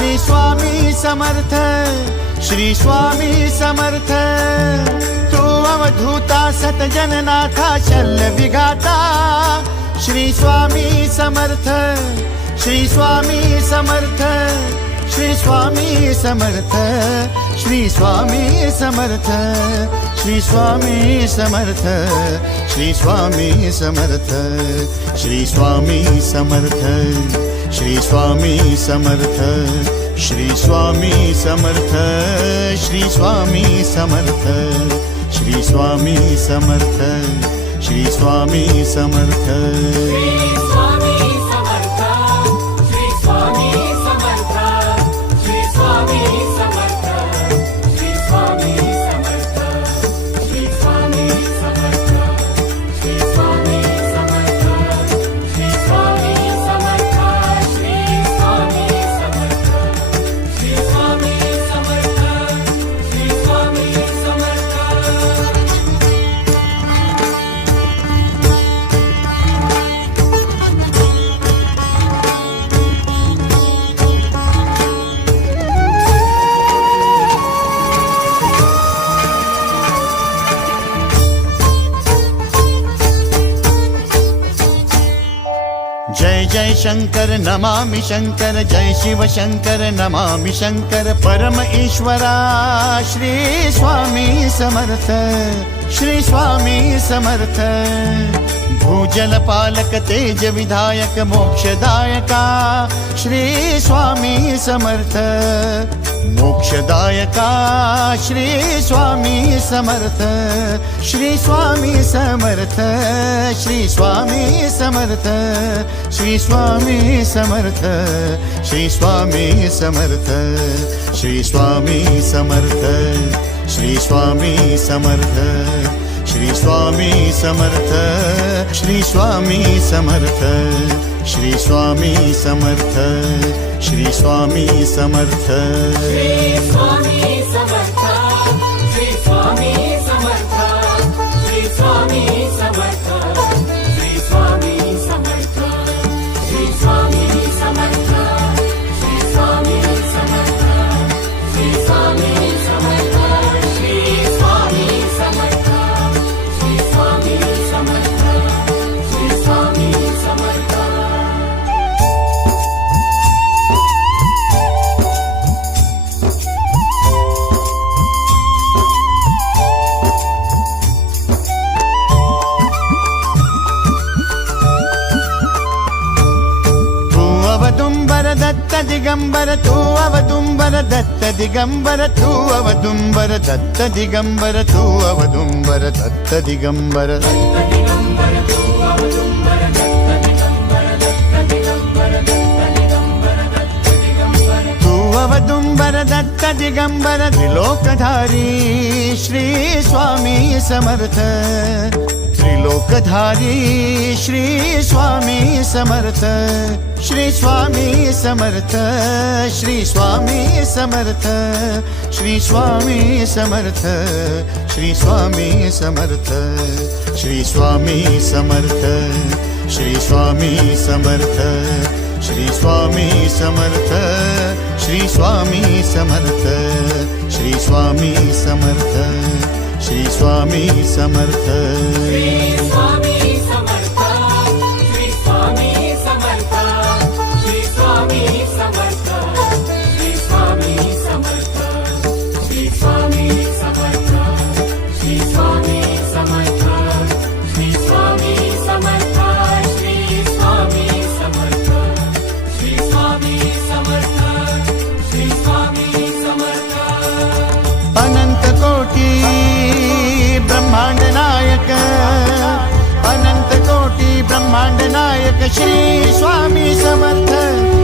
श्री स्वामी समर्थ, श्री स्वामी समर्थ। तू अवधूता सतजननाथा शल्य विघाता, श्री स्वामी समर्थ, श्री स्वामी समर्थ, श्री स्वामी समर्थ, श्री स्वामी समर्थ, श्री स्वामी समर्थ, श्री स्वामी समर्थ, श्री स्वामी समर्थ, श्री स्वामी समर्थ, श्री स्वामी समर्थ, श्री स्वामी समर्थ, श्री स्वामी समर्थ, श्री स्वामी समर्थ। जय जय शंकर नमामि शंकर, जय शिव शंकर नमामि शंकर। परम ईश्वरा श्री स्वामी समर्थ, श्री स्वामी समर्थ। भूजल पालक तेज विधायक मोक्षदायका, श्री स्वामी समर्थ। मोक्षदायका श्री स्वामी समर्थ, श्री स्वामी समर्थ, श्री स्वामी समर्थ, श्री स्वामी समर्थ, श्री स्वामी समर्थ, श्री स्वामी समर्थ, श्री स्वामी समर्थ, श्री स्वामी समर्थ, श्री स्वामी समर्थ, श्री स्वामी समर्थ, श्री स्वामी समर्थ। श्री स्वामी समर्थ, श्री स्वामी समर्थ, श्री स्वामी समर्थ, श्री स्वामी समर्थ, श्री स्वामी समर्थ, श्री स्वामी समर्थ, श्री स्वामी समर्थ, श्री स्वामी समर्थ, श्री स्वामी समर्थ, श्री स्वामी समर्थ। अवदुंबर दत्त दिगंबर, तू अवदुंबर दत्त दिगंबर, तू अवदुंबर दत्त दिगंबर, तू अवदुंबर दत्त दिगंबर। तू अवदुंबर दत्त दिगंबर, त्रिलोकधारी श्री स्वामी समर्थ। त्रिलोकधारी श्री स्वामी समर्थ, श्री स्वामी समर्थ, श्री स्वामी समर्थ, श्री स्वामी समर्थ, श्री स्वामी समर्थ, श्री स्वामी समर्थ, श्री स्वामी समर्थ, श्री स्वामी समर्थ, श्री स्वामी समर्थ, श्री स्वामी समर्थ, श्री स्वामी समर्थ। श्री स्वामी समर्थ, श्री स्वामी समर्थ, श्री स्वामी समर्थ, श्री स्वामी समर्थ, श्री स्वामी समर्थ, श्री स्वामी समर्थ, श्री स्वामी समर्थ, श्री स्वामी समर्थ, श्री स्वामी समर्थ, श्री स्वामी समर्थ। अनंत कोटी ब्रह्मांड नायक, अनंत कोटी ब्रह्मांड नायक श्री स्वामी समर्थ।